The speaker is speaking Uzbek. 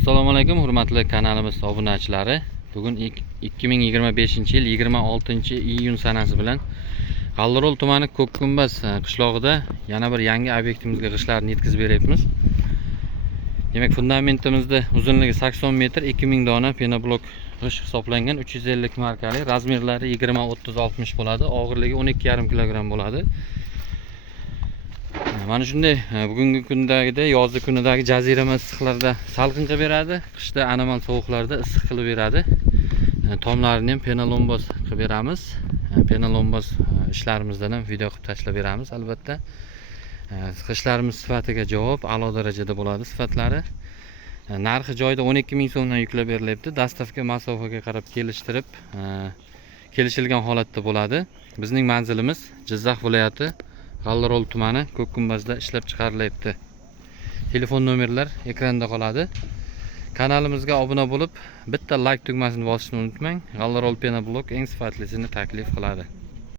Assalomu alaykum hurmatli kanalimiz obunachilari. Bugun 2025-yil 26-iyun sanasi bilan G'allarol tumani Ko'kgumbaz qishlog'ida yana bir yangi obyektimizga g'ishtlarni yetkazib beryapmiz. Demak, fundamentimizda uzunligi 80 metr, 2000 dona penoblok g'isht hisoblangan, 350 markali, razmerlari 20-30-60 bo'ladi, og'irligi 12,5 kilogramm bo'ladi. Mana shunday bugungi kundagida yozgi kunidagi jazirama issiqlarda salqin qilib beradi, qishda anomal sovuqlarda issiq qilib beradi. Tomlarini ham penalomboz qilib beramiz. Penalomboz ishlarimizdan ham video qilib tashlab beramiz albatta. Qishlarimiz sifatiga javob a'lo darajada bo'ladi sifatlari. Narxi joyida 12 ming so'mdan yuklab berilyapti. Dastavka masofaga qarab kelishtirib kelishilgan holatda bo'ladi. Bizning manzilimiz Jizzax viloyati G'allarol tumani Ko'kgumbazda ishlab chiqarilyapti. Telefon nomerlar ekranda qoladi. Kanalimizga obuna bo'lib, bitta like tugmasini bosishni unutmang. G'allarol penoblok eng sifatlisini taklif qiladi.